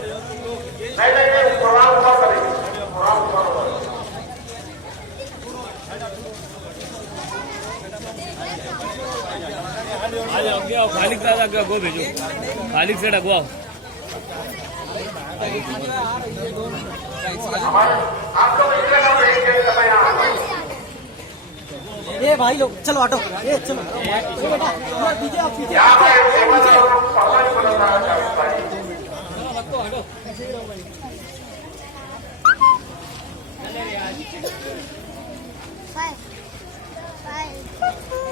नहीं नहीं नहीं, प्रोग्राम ऊपर करेंगे, प्रोग्राम ऊपर होगा। खालिक दादा का गो भेजो, खालिक से डगवाओ। आप लोग इधर आओ, एक गेट का यहाँ। ये भाई लोग चलो ऑटो, ये चलो बेटा दीजिए आप पीछे। यहाँ पे टेबल पर पता नहीं बना था भाई।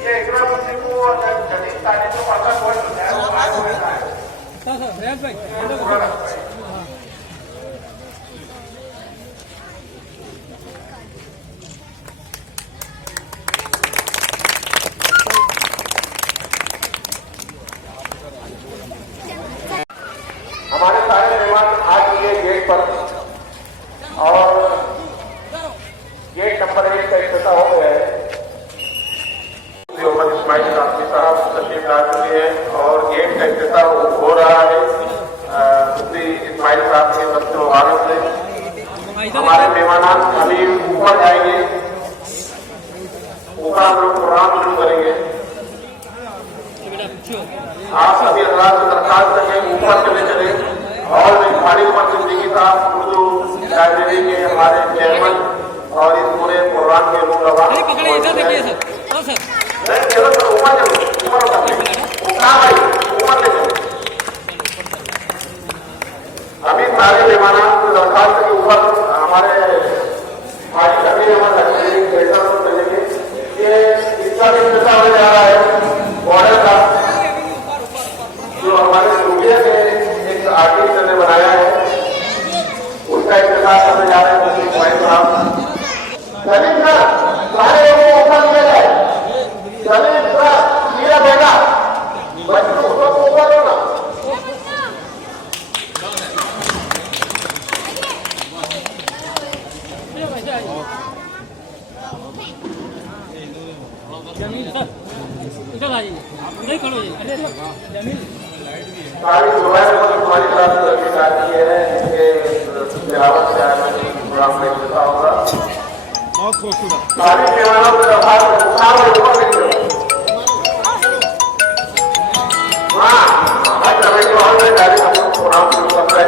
ये इतना मुझे को जल्दी तारीख को पता कोई नहीं है, वो बात होता है। सर रेड भाई हमारे सारे मेहमान आ चुके गेट पर और गेट नंबर 1 का इफ्तिताह हो गया है। मोहम्मद इस्माइल कासमी साहब तशरीफ ला चुके हैं और गेट का इफ्तिताह हो रहा है। मुफ्ती इस्माइल साहब के बच्चे मुबारक से हमारे मेहमान अभी ऊपर जाएंगे, ऊपर हम लोग प्रोग्राम शुरू करेंगे। आप सभी हजरात से दरखास्त करें ऊपर चले चले और खालिद सिद्दीकी साहब उर्दू लाइब्रेरी के हमारे चेयरमैन और इस पूरे प्रोग्राम के लोग ऊपर चलो, ऊपर ले चलो। अभी सारे मेहमान से दरखास्त के ऊपर हमारे हाजी कभी हमारे चलेंगे। ये इसका भी इंतजार हो जा रहा है मॉडल का, जो हमारे सूबे से एक आर्टिस्ट ने बनाया है, उसका इंतजार करने जा रहे हैं। सलीम सर, सारे लोगों को ऊपर लिया जाए। सलीम सर, मेरा बेटा बच्चों को ऊपर लो ना। जमील सर इधर आ जाइए, इधर खड़ो जी। जमील सारी जुबान पर तुम्हारी साथ की है, इसके तिलावत से प्रोग्राम में होता होगा। बहुत खूबसूरत सारी मेहमानों से दरखास्त ऊपर ले चलो। हाँ, हर कमेटी हॉल में डायरेक्ट हम लोग प्रोग्राम शुरू कर रहे हैं।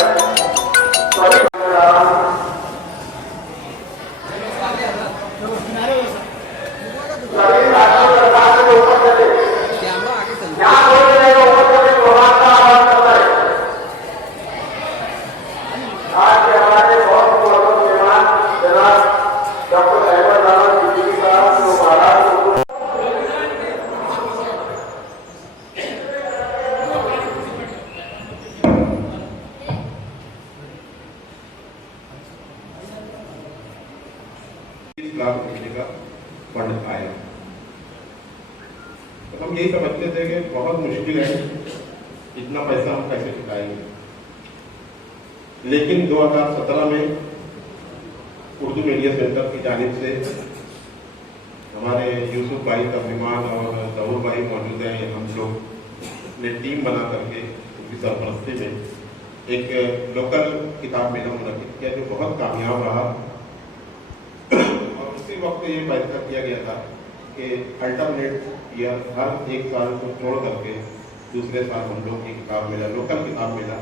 सभी राष्ट्रों के दरखास्त के ऊपर चले, यहाँ कोई नहीं ऊपर चले, प्रोग्राम का आह्वान करता है। आज के हमारे बहुत पुराने मेहमान जनाब डॉक्टर अहमद अहमद सिद्दीकी साहब जो महाराष्ट्र लाख रुपये का फंड आया। तो हम यही समझते थे कि बहुत मुश्किल है, इतना पैसा हम कैसे चुकाएंगे। लेकिन 2017 में उर्दू मीडिया सेंटर की जानिब से हमारे यूसुफ भाई तर्जुमान और जहूर भाई मौजूद हैं। हम लोग ने टीम बना करके उनकी सरपरस्ती में एक लोकल किताब मेला मुनक्किद किया, जो बहुत कामयाब रहा। और उसी वक्त ये फैसला किया गया था कि अल्टरनेट ईयर हर एक साल को छोड़ करके दूसरे साल हम लोग की किताब मेला, लोकल किताब मेला